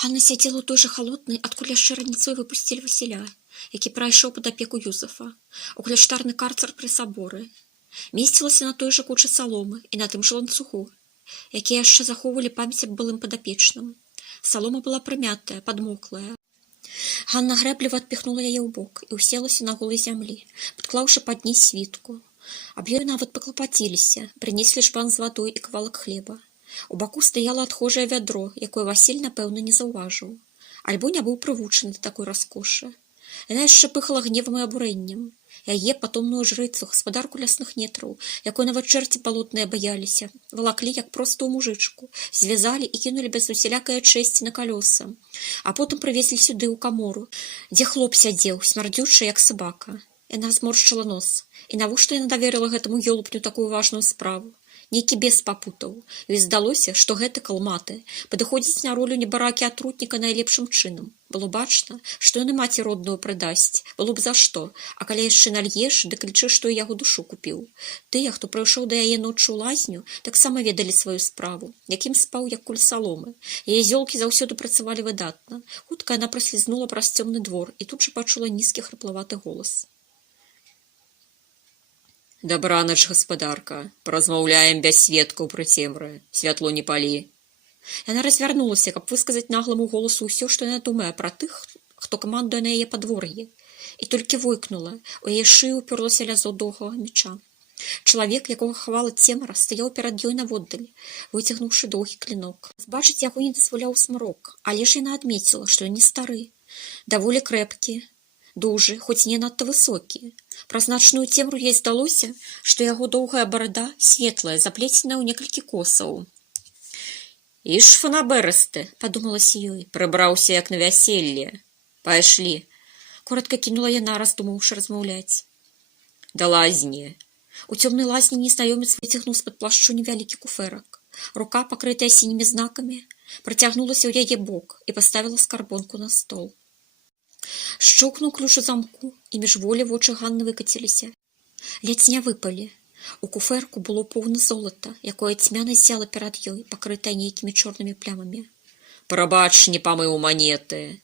Ганна сядзела ў той жа халоднай, адкуль яшчэ раніцой выпусцілі Васіля, які прайшоў пад апеку Юзафа, у кляштарны карцар пры саборы. Месцілася на той жа кучы саломы і на тым жа ланцугу, якія яшчэ захоўвалі памяць аб былым падапечным. Салома была прымятая, падмоклая. Ганна грэбліва адпіхнула яе ў бок і ўселася на голай зямлі, падклаўшы пад ней світку. Аб ёй нават паклапаціліся, прынеслі жбан з вадой і кавалак хлеба. У баку стаяла адхожае вядро, якое Васіль, напэўна, не заўважыў. Альбо не быў прывучаны да такой раскошы. Яна яшчэ пыхала гневам і абурэннем. Яе, патомную жрыцу, гаспадарку лясных нетраў, якой нават чэрці балотныя баяліся, валаклі, як простую мужычку, звязалі і кінулі без усялякае чэсці на калёса, а потым прывезлі сюды ў камору, дзе хлоп сядзеў, смярдзючы, як сабака. Яна зморшчыла нос. І навошта яна даверыла гэтаму ёлупню такую важную справу? Нейкі бес папутаў, і здалося, што гэты калматы падыходзіць на ролю небаракі-атрутніка найлепшым чынам. Было бачна, што ён і маці родную прыдасць, было б за што, а калі яшчэ нальеш, дык лічы, што і яго душу купіў. Тыя, хто прыйшоў да яе ноччу ў лазню, таксама ведалі сваю справу, якім спаў, як куль саломы. Яе зёлкі заўсёды працавалі выдатна. Хутка яна праслізнула праз цёмны двор і тут жа пачула нізкі хрыплаваты голас. Добраноч, гаспадарка, паразмаўляем без сведкаў пры цемры, святло не палі. Яна развярнулася, каб высказаць нагламу голасу ўсё, што яна думае пра тых, хто камандуе на яе падвор'е, і толькі войкнула, у яе шыю ўпёрлася лязо доўгага меча. Чалавек, якога хавала цемра, стаяў перад ёй наводдаль, выцягнуўшы доўгі клінок. Збачыць яго не дазваляў смрок, але ж яна адмеціла, што ён не стары, даволі крэпкі, дужы, хоць не надта высокі. Праз начную цемру ёй здалося, што яго доўгая барада светлая, заплеценая ў некалькі косаў. «Іш фанабэрысты», — падумалася ёй, прыбраўся як на вяселле. «Пайшлі», — коротка кінула яна, раздумаўшы размаўляць. «Да лазні». У цёмнай лазні незнаёмец выцягнуў з-пад плашчу невялікі куфэрак. Рука, пакрытая сінімі знакамі, працягнулася ў яе бок і паставіла скарбонку на стол. Шчоўкнуў ключ у замку, і міжволі вочы Ганны выкаціліся. Ледзь не выпалі. У куфэрку было поўна золата, якое цьмяна ззяла перад ёй, пакрытае нейкімі чорнымі плямамі. «Прабач, не памыў манеты».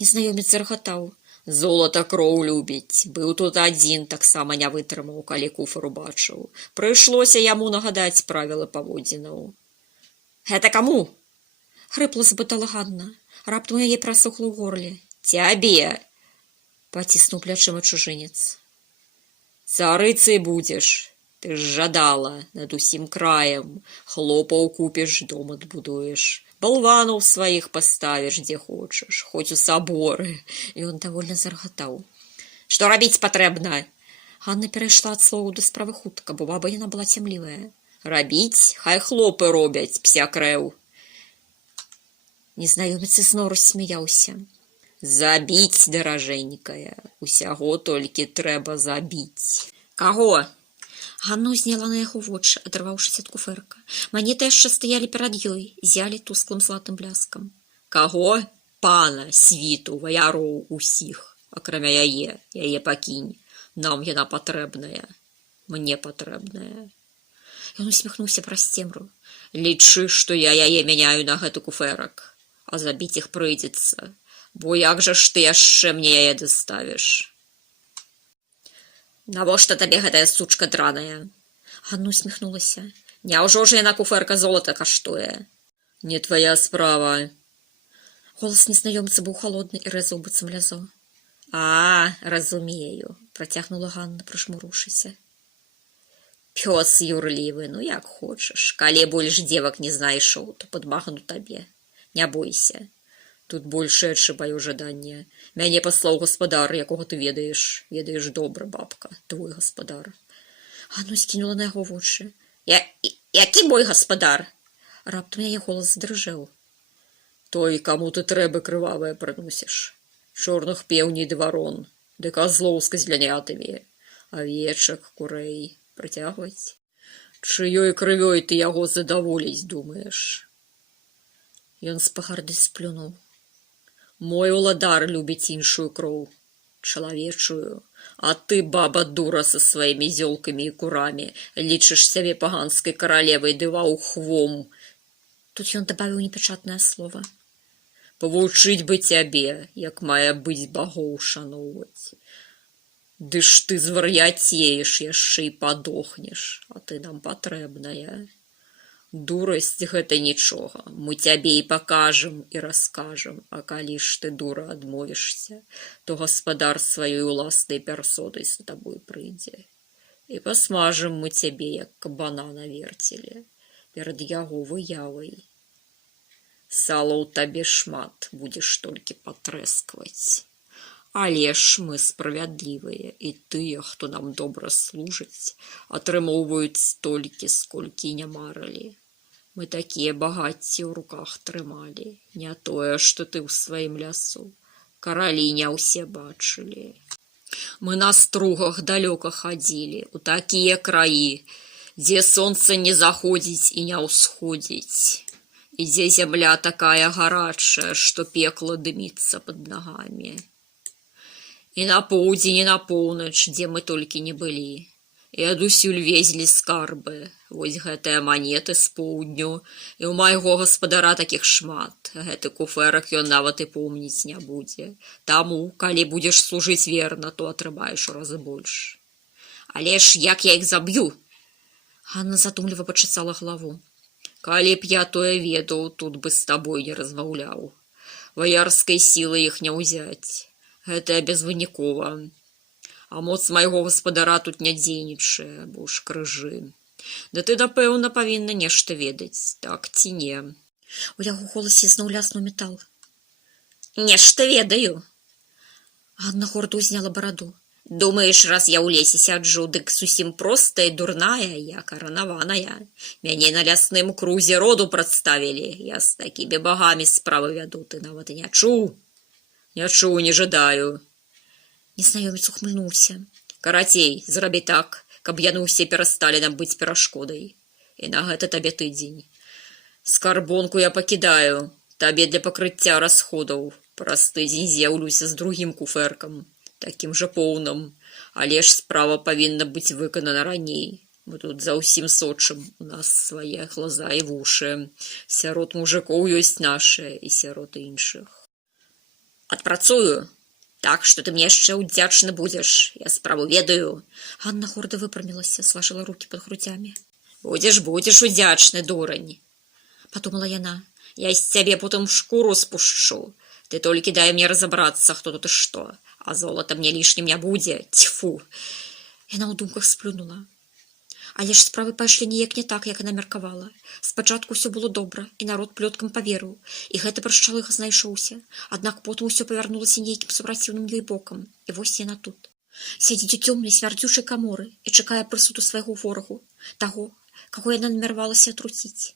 Незнаёмец зарагатаў. «Золата кроў любіць. Быў тут адзін, таксама не вытрымаў, калі куфар убачыў. Прыйшлося яму нагадаць правілы паводзінаў». «Гэта каму?» — хрыпла запытала Ганна. Раптам яе прасохла ў горле. «Цябе!» — паціснуў плячыма чужынец. «Царыцай будзеш. Ты ж жадала над усім краем. Хлопаў купіш, дом адбудуеш. Балванаў сваіх паставіш, дзе хочаш, хоць у саборы». Ён давольна зарагатаў. «Што рабіць патрэбна?» Ганна перайшла ад словаў да справы хутка, бо баба яна была цямлівая. «Рабіць? Хай хлопы робяць, пся крэў». Незнаёмец ізноў рассмяяўся. «Забіць, даражэнькая. Усяго толькі трэба забіць». «Каго?» Ганна ўзняла на яго вочы, адарваўшыся ад куфэрка. Манеты яшчэ стаялі перад ёй, зялі тусклым златым бляскам. «Каго? Пана, світу, ваяроў усіх. Акрамя яе пакінь. Нам яна патрэбная. Мне патрэбная». Ён усміхнуўся праз цемру. «Лічы, што я яе мяняю на гэты куфэрак. А забіць іх прыйдзецца. Бо як жа ж ты яшчэ мне яе даставіш?» «Навошта табе гэтая сучка драная?» Ганна усміхнулася. «Няўжо ж яна куфэрка золата каштуе?» «Не твая справа». Голас незнаёмца быў халодны і рэзаў быццам лязо. «А, разумею», — працягнула Ганна, прыжмурыўшыся. «Пёс юрлівы, ну як хочаш. Калі больш дзевак не знайшоў, то падмагну табе. Не бойся. Тут большае, чым маё жаданне. Мяне паслаў гаспадар, якога ты ведаеш. Ведаеш добра, бабка, твой гаспадар». Ганна скінула на яго вочы. «Які мой гаспадар?» Раптам яе голас задрыжэў. «Той, каму ты трэбы крывавыя прыносіш. Чорных пеўней ды варон, ды казлоў з казлянятамі, авечак, курэй. Працягваць? Чыёй крывёй ты яго задаволіць думаеш?» Ён з пагарды сплюнуў. «Мой уладар любіць іншую кроў, чалавечую, а ты, баба дура, са сваімі зёлкамі і курамі, лічыш сябе паганскай каралевай ды ваўхвом». Тут ён дабавіў непячатнае слова. Павучыць бы цябе, як мае быць багоў шаноўваць. Ды ж ты звар'яцееш, яшчэ і падохнеш, а ты нам патрэбная. Дурасць гэта нічога, мы цябе і пакажам, і раскажам, а калі ж ты, дура, адмовішся, то гаспадар сваёй уласнай персонай за табой прыйдзе. І пасмажым мы цябе, як кабана на верцеле, перад яго выявай. Сала ў табе шмат, будзеш толькі патрэскваць. Але ж мы справядлівыя, і тыя, хто нам добра служаць, атрымоўваюць столькі, сколькі не марылі. Мы такія багацці ў руках трымалі, не тое, што ты ў сваім лясу. Каралі не ўсе бачылі. Мы на стругах далёка хадзілі, у такія краі, дзе сонца не заходзіць і не ўсходзіць, і дзе зямля такая гарачая, што пекла дыміцца пад нагамі. І на поўдзень, і на поўнач, дзе мы толькі не былі. І адусюль везлі скарбы. Вось гэтыя манеты з поўдню. І ў майго гаспадара такіх шмат. Гэты куфэрак ён нават і помніць не будзе. Таму, калі будзеш служыць верна, то атрымаеш у разы больш. Але ж як я іх заб'ю? Ганна задумліва пачесала галаву. Калі б я тое ведаў, тут бы з табой не размаўляў. Ваярскай сілы іх не ўзяць. Гэта безвынікова. А моц майго гаспадара тут не дзейнічае, бо ж крыжы. Да ты, напэўна, павінна нешта ведаць, так ці не? У яго голасе зноў ляснуў метал. Нешта ведаю. Ганна горда ўзняла бараду. Думаеш, раз я ў лесе сяджу, дык зусім простая і дурная, я каранаваная. Мяне на лясным крузе роду прадставілі. Я з такімі багамі справы вяду, ты нават і не чуў. Не чуў, не жадаю. Незнаёмец ухмыльнуўся. Карацей, зрабі так, каб яны ўсе перасталі нам быць перашкодай. І на гэта табе тыдзень. Скарбонку я пакідаю, табе для пакрыцця расходаў. Праз тыдзень з'яўлюся з другім куфэркам, такім жа поўным. Але ж справа павінна быць выканана раней. Мы тут за ўсім сочым, у нас свае глаза і вушы. Сярод мужикоў ёсць нашыя і сярод іншых. Адпрацую, так, што ты мне яшчэ ўдзячны будзеш. Я справу ведаю. Ганна горда выпрамілася, слажыла рукі пад грудзямі. Будзеш удзячны, дурань. Падумала яна. Я з цябе потым шкуру спушчу. Ты толькі дай мне разабрацца, хто тут і што. А золата мне лішнім не будзе. Цьфу. Яна ў думках сплюнула. Але ж справы пайшлі неяк не так, як яна меркавала. Спачатку ўсё было добра, і народ плёткам паверыў, і гэты прашчалыга знайшоўся. Аднак потым усё павярнулася нейкім супраціўным ёй бокам. І вось яна тут. Сядзіць у цёмнай смярдзючай каморы і чакае прысуду свайго ворагу, таго, каго яна намервалася атруціць.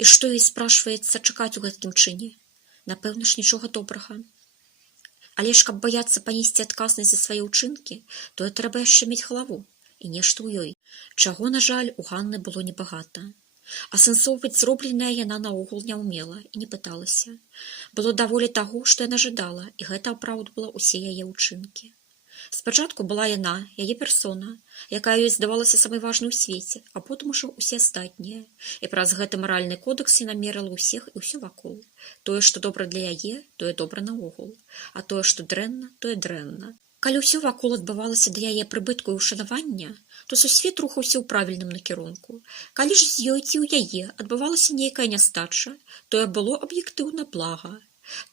І што ёй, спрашваецца, чакаць у гэткім чыне? Напэўна ж, нічога добрага. Але ж, каб баяцца панесці адказнасць за свае ўчынкі, то трэба яшчэ мець галаву. І нешта ў ёй, чаго, на жаль, у Ганны было небагата. Асэнсоўваць зробленае яна наогул не ўмела і не пыталася. Было даволі таго, што яна жадала, і гэта апраўдвала ўсе яе ўчынкі. Спачатку была яна, яе персона, якая ёй здавалася самай важнай у свеце, а потым ужо ўсе астатнія. І праз гэты маральны кодэкс яна мерала ўсіх і ўсё вакол. Тое, што добра для яе, тое добра наогул, а тое, што дрэнна, тое дрэнна. Калі ўсё вакол адбывалася для яе прыбытку і ўшанавання, то сусвет рухаўся ў правільным накірунку. Калі ж з ёй ці ў яе адбывалася нейкая нястача, тое было аб'ектыўна блага.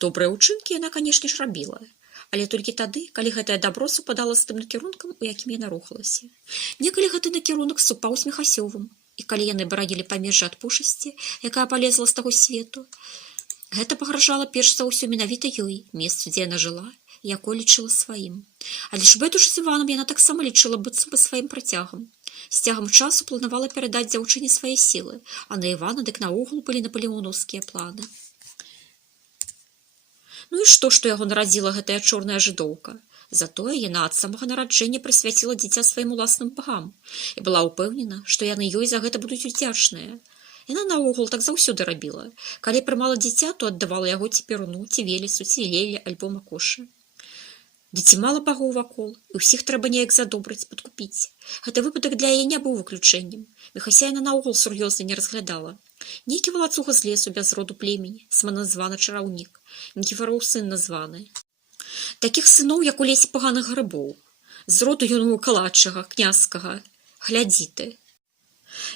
Добрыя ўчынкі яна, канешне ж, рабіла, але толькі тады, калі гэтае дабро супадала з тым накірункам, у якім яна рухалася. Некалі гэты накірунак супаў з Міхасёвым, і калі яны баранілі памежжа ад пошасці, якая палезла з таго свету, гэта пагражала перш за ўсё менавіта ёй, месцу, дзе яна жыла, якое лічыла сваім. Але ж бэдуш з Іванам яна таксама лічыла быццам бы сваім працягам. З цягам часу планавала перадаць дзяўчыне свае сілы, а на Івана дык наогул былі напалеонаўскія планы. Ну і што яго нарадзіла гэтая чорная жыдоўка? Затое яна ад самага нараджэння прысвяціла дзіця сваім уласным багам і была ўпэўнена, што яны ёй за гэта будуць удзячныя. Яна наогул так заўсёды рабіла. Калі прымала дзіця, то аддавала яго ці перуну, ці велесу, ці леле, альбо макошы. Ды ці мала багоў вакол, і ўсіх трэба неяк задобрыць, падкупіць. Гэты выпадак для яе не быў выключэннем. Міхася яна наогул сур'ёзна не разглядала. Нейкі валацуга з лесу без роду племені, саманазваны чараўнік, Нікіфаров сын названы. Такіх сыноў, як у лесе паганых грыбоў, з роду ён калачага, князскага, глядзі ты.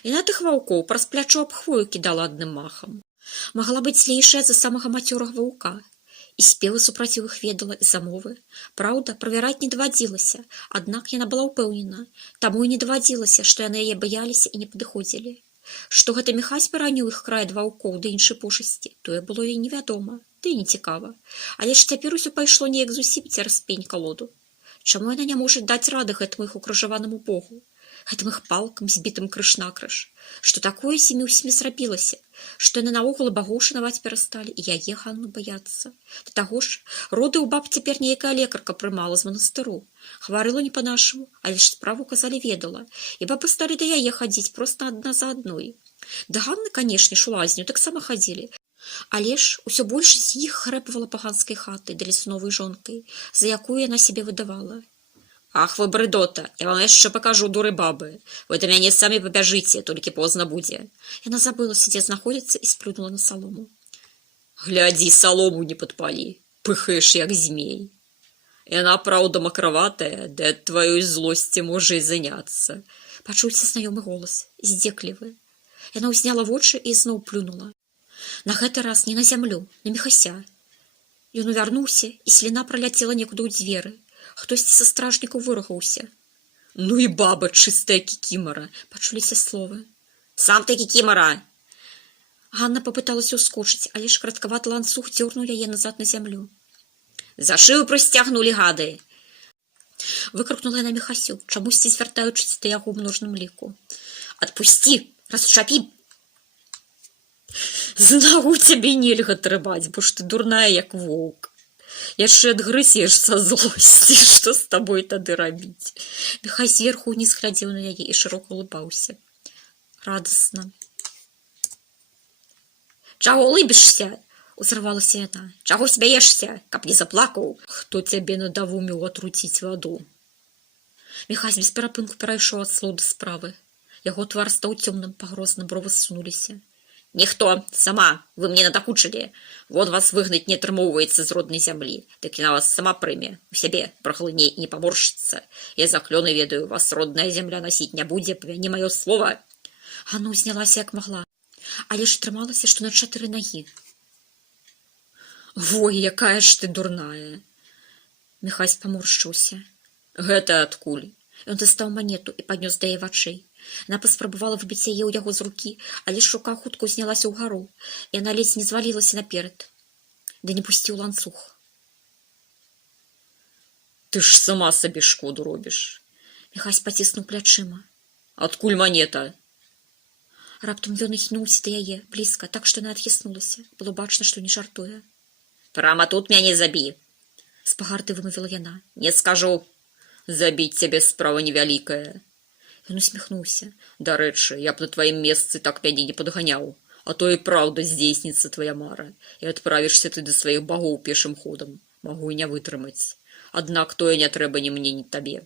І на тых ваўкоў праз плячо аб хвою кідала адным махам. Магла быць злейшая за самага мацёрага ваўка. І спевы супроціў іх ведала, і замовы. Праўда, правяраць не давадзілася, аднак яна была ўпэўнена, таму і не давадзілася, што яны яе баяліся і не падыходзілі. Што гэта Міхась параніў іх край ваўкоў ды іншай пошасці, тое было ёй невядома, ды і нецікава. Але ж цяпер усё пайшло неяк зусім цераз пень калоду. Чаму яна не можа даць рады гэтаму іх укрыжаванаму богу? Гэтым іх палкам, збітым крыж-накрыж, што такое з імі ўсімі зрабілася, што яны наогул багоў шанаваць перасталі і яе Ганну баяцца. Да таго ж, роды ў баб цяпер нейкая лекарка прымала з манастыру. Хварыла не па-нашаму, але ж справу, казалі, ведала, і бабы сталі да яе хадзіць проста адна за адной. Да Ганны, канешне ж, у лазню таксама хадзілі, але ж усё больш з іх хрэпавала паганскай хатай да лесуновай жонкай, за якую яна сябе выдавала. Ах вы, брыдота, я вам яшчэ пакажу, дуры бабы. Вы да мяне самі пабяжыце, толькі позна будзе. Яна забылася, дзе знаходзіцца, і сплюнула на салому. Глядзі, салому не падпалі, пыхаеш, як змей. Яна, праўда, макраватая, ды ад тваёй злосці можа і заняцца. Пачуўся знаёмы голас, здзеклівы. Яна ўзняла вочы і зноў плюнула. На гэты раз не на зямлю, на Міхася. Ён увярнуўся, і сліна праляцела некуды ў дзверы. Хтосьці са стражнікаў вырагаўся. Ну і баба, чыстая кікімара, пачуліся словы. Сам ты кікімара! Ганна папыталася ўскочыць, але ж караткаваты ланцуг дзёрнуў яе назад на зямлю. За шыю прысцягнулі, гады! Выкрыкнула яна Міхасю, чамусьці звяртаючыся да яго ў множным ліку. Адпусці, расчапі! Знагу цябе нельга трымаць, бо ж ты дурная, як воўк. Яшчэ адгрызеш са злосці, што з табой тады рабіць? Міхай зверху ўніз глядзеў на яе і шырока улыбаўся. Радасна. Чаго улыбішся? Узрывалася яна. Чаго смяешся, каб не заплакаў? Хто цябе надавуміў атруціць ваду? Міхась без перапынку перайшоў ад слоў да справы. Яго твар стаў цёмным, пагрозным, бровы ссунуліся. Ніхто, сама, вы мне надакучылі. Вон вас выгнаць не атрымоўваецца з роднай зямлі. Дык яна вас сама прыме, у сябе праглыне і не паморшыцца. Я за клёны ведаю, вас родная зямля насіць не будзе, павяні маё слова. Ганна ўзнялася як магла, але ж трымалася, што на 4 нагі. Ой, якая ж ты дурная. Міхась паморшчыўся. Гэта адкуль? Ён дастаў манету і паднёс да яе вачэй. Яна паспрабавала выбіць яе ў яго з рукі, але ж рука хутка ўзнялася ўгару, і яна ледзь не звалілася наперад. Ды не пусціў ланцуг. Ты ж сама сабе шкоду робіш. Міхась паціснуў плячыма. Адкуль манета? Раптам ён іхнуўся да яе, блізка, так што яна адхіснулася. Было бачна, што не жартуе. Прама тут мяне забі. З пагардай вымавіла яна. Не скажу. Забіць цябе справа невялікая. Ён усміхнуўся. Дарэчы, я б на тваім месцы так мяне не падганяў. А то і праўда здзейсніцца твая мара. І адправішся ты да сваіх багоў пешым ходам. Магу і не вытрымаць. Аднак тое не трэба ні мне, ні табе.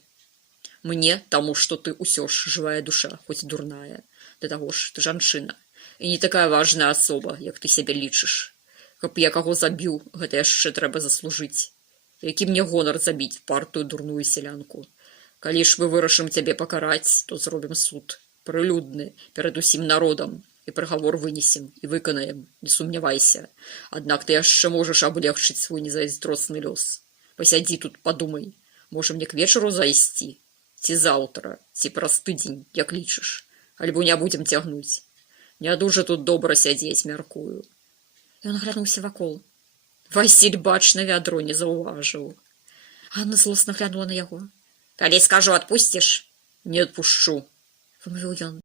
Мне, таму што ты ўсё ж жывая душа, хоць дурная. Да таго ж, ты жанчына. І не такая важная асоба, як ты сябе лічыш. Каб я каго забіў, гэта яшчэ трэба заслужыць. Які мне гонар забіць партую дурную селянку. Калі ж мы вырашым цябе пакараць, то зробім суд. Прылюдны, перад усім народам. І прыгавор вынесем, і выканаем, не сумнявайся. Аднак ты яшчэ можаш аблегчыць свой незайздросны лёс. Пасядзі тут, падумай. Можа мне к вечару зайсці? Ці заўтра, ці праз тыдзень, як лічыш. Альбо не будзем цягнуць. Не дужа тут добра сядзець, мяркую. Ён глянуўся вакол. Васіль, бачна, вядро не заўважыў. Ганна злосна глянула на яго. Калі скажу, адпусціш? Не адпушчу, вымовіў ён.